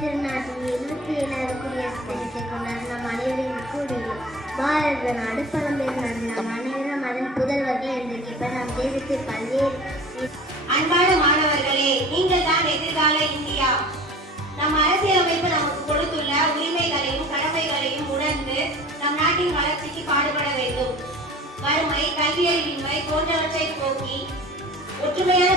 திருநாட்டில் இருபத்தி ஏழாவது குடியரசு தினத்தை கொண்டாட நம் அனைவரும் கூடியுள்ளோம் பாரத நாடு பழம்பெரும் நாடு நம் அனைவரும் அதன் புதல்வர்கள் என்றிருக்கப்ப நம் தேசத்தில் பல்வேறு அன்பான மாணவர்களே நீங்கள் தான் எதிர்கால இந்தியா. நம் அரசியலமைப்பு நமக்கு கொடுத்துள்ள உரிமைகளையும் கடமைகளையும் உணர்ந்து நம் நாட்டின் வளர்ச்சிக்கு பாடுபட வேண்டும். வறுமை கல்வியறிவின்மை போன்றவற்றை போக்கி ஒற்றுமையான